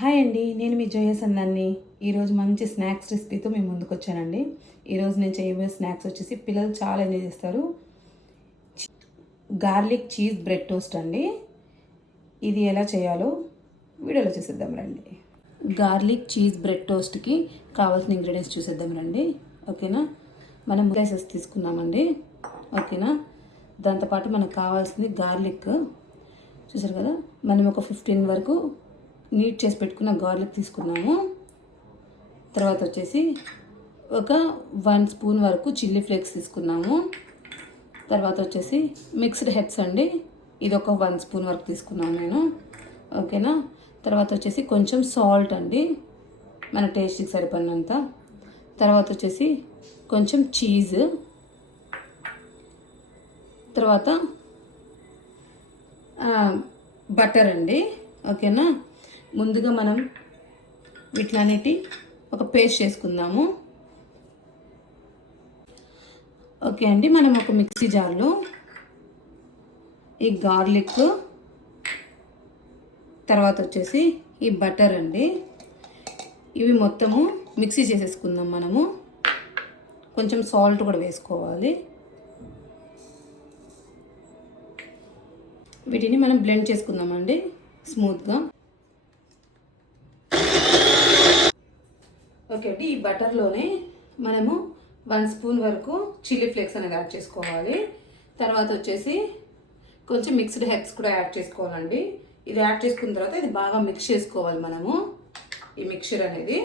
Hi అండి, నేను మీ జోయస్ అన్నాన్ని. ఈరోజు మంచి స్నాక్స్ రెసిపీతో మేము ముందుకు వచ్చానండి. ఈరోజు నేను చేయబోయే స్నాక్స్ వచ్చేసి పిల్లలు చాలా ఎంజాయ్ చేస్తారు. గార్లిక్ చీజ్ బ్రెడ్ టోస్ట్ అండి. ఇది ఎలా చేయాలో వీడియోలో చూసేద్దాం రండి. గార్లిక్ చీజ్ బ్రెడ్ టోస్ట్కి కావాల్సిన ఇంగ్రీడియంట్స్ చూసేద్దాం రండి. ఓకేనా, మనం స్లైసెస్ తీసుకున్నామండి. ఓకేనా, దాంతోపాటు మనకు కావాల్సింది గార్లిక్ చూసారు కదా. మనం ఒక 15 వరకు నీట్ చేసి పెట్టుకున్న గార్లిక్ తీసుకున్నాము. తర్వాత వచ్చేసి ఒక 1 స్పూన్ వరకు చిల్లీ ఫ్లేక్స్ తీసుకున్నాము. తర్వాత వచ్చేసి మిక్స్డ్ హెర్బ్స్ అండి, ఇది ఒక 1 స్పూన్ వరకు తీసుకున్నాను నేను. ఓకేనా, తర్వాత వచ్చేసి కొంచెం సాల్ట్ అండి, మన టేస్ట్కి సరిపడినంత. తర్వాత వచ్చేసి కొంచెం చీజ్, తర్వాత బటర్ అండి. ఓకేనా, ముందుగా మనం వీటిలన్నిటి ఒక పేస్ట్ చేసుకుందాము. ఓకే అండి, మనం ఒక మిక్సీ జార్లో ఈ గార్లిక్, తర్వాత వచ్చేసి ఈ బటర్ అండి, ఇవి మొత్తము మిక్సీ చేసేసుకుందాం. మనము కొంచెం సాల్ట్ కూడా వేసుకోవాలి. వీటిని మనం బ్లెండ్ చేసుకుందామండి స్మూత్గా. ఓకే అండి, ఈ బటర్లోనే మనము 1 స్పూన్ వరకు చిల్లీ ఫ్లేక్స్ అనేది యాడ్ చేసుకోవాలి. తర్వాత వచ్చేసి కొంచెం మిక్స్డ్ హెర్బ్స్ కూడా యాడ్ చేసుకోవాలండి. ఇది యాడ్ చేసుకున్న తర్వాత ఇది బాగా మిక్స్ చేసుకోవాలి మనము, ఈ మిక్చర్ అనేది.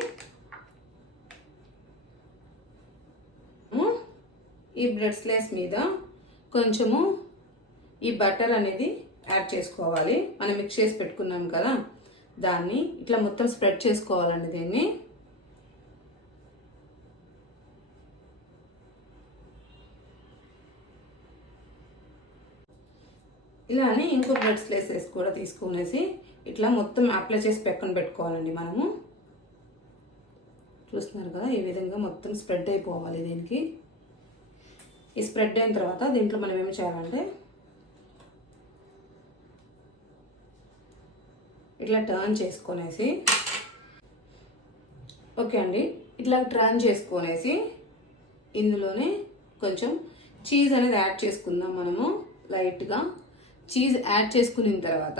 ఈ బ్రెడ్ స్లైస్ మీద కొంచెము ఈ బటర్ అనేది యాడ్ చేసుకోవాలి. మనం మిక్స్ చేసి పెట్టుకున్నాం కదా, దాన్ని ఇట్లా మొత్తం స్ప్రెడ్ చేసుకోవాలండి. దీన్ని ఇలానే ఇంకో బ్రెడ్ స్లైసెస్ కూడా తీసుకునేసి ఇట్లా మొత్తం అప్లై చేసి పక్కన పెట్టుకోవాలండి. మనము చూస్తున్నారు కదా, ఈ విధంగా మొత్తం స్ప్రెడ్ అయిపోవాలి దీనికి. ఈ స్ప్రెడ్ అయిన తర్వాత దీంట్లో మనం ఏమి చేయాలంటే ఇట్లా టర్న్ చేసుకొనేసి, ఓకే అండి, ఇట్లా టర్న్ చేసుకొనేసి ఇందులోనే కొంచెం చీజ్ అనేది యాడ్ చేసుకుందాం. మనము లైట్గా చీజ్ యాడ్ చేసుకున్న తర్వాత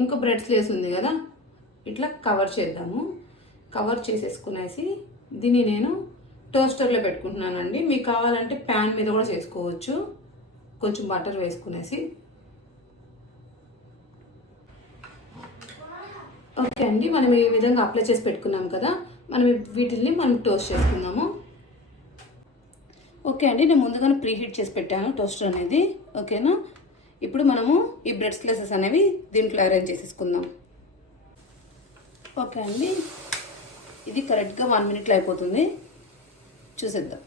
ఇంకో బ్రెడ్ స్లైస్ ఉంది కదా, ఇట్లా కవర్ చేద్దాము. కవర్ చేసేసుకునేసి దీన్ని నేను టోస్టర్లో పెట్టుకుంటున్నానండి. మీకు కావాలంటే ప్యాన్ మీద కూడా చేసుకోవచ్చు. కొంచెం బటర్ వేసుకునేసి. ఓకే అండి, మనం ఈ విధంగా అప్లై చేసి పెట్టుకున్నాం కదా, మనం వీటిని మనం టోస్ట్ చేసుకుందాము. ఓకే అండి, నేను ముందుగానే ప్రీహీట్ చేసి పెట్టాను టోస్టర్ అనేది. ఓకేనా, ఇప్పుడు మనము ఈ బ్రెడ్ స్లైసెస్ అనేవి దీంట్లో అరేంజ్ చేసేసుకుందాం. ఓకే అండి, ఇది కరెక్ట్గా 1 మినిట్లో అయిపోతుంది. చూసేద్దాం.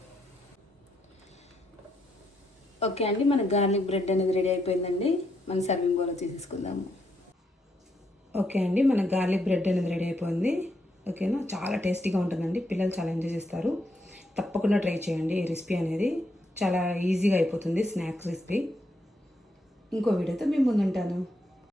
ఓకే అండి, మన గార్లిక్ బ్రెడ్ అనేది రెడీ అయిపోయిందండి. మన సర్వింగ్ బౌల్లో తీసేసుకుందాము. ఓకే అండి, మన గార్లిక్ బ్రెడ్ అనేది రెడీ అయిపోయింది. ఓకేనా, చాలా టేస్టీగా ఉంటుందండి. పిల్లలు చాలా ఎంజాయ్ చేస్తారు. తప్పకుండా ట్రై చేయండి. ఈ రెసిపీ అనేది చాలా ఈజీగా అయిపోతుంది, స్నాక్స్ రెసిపీ. ఇంకో వీడియోతో మేము ముందుంటాను.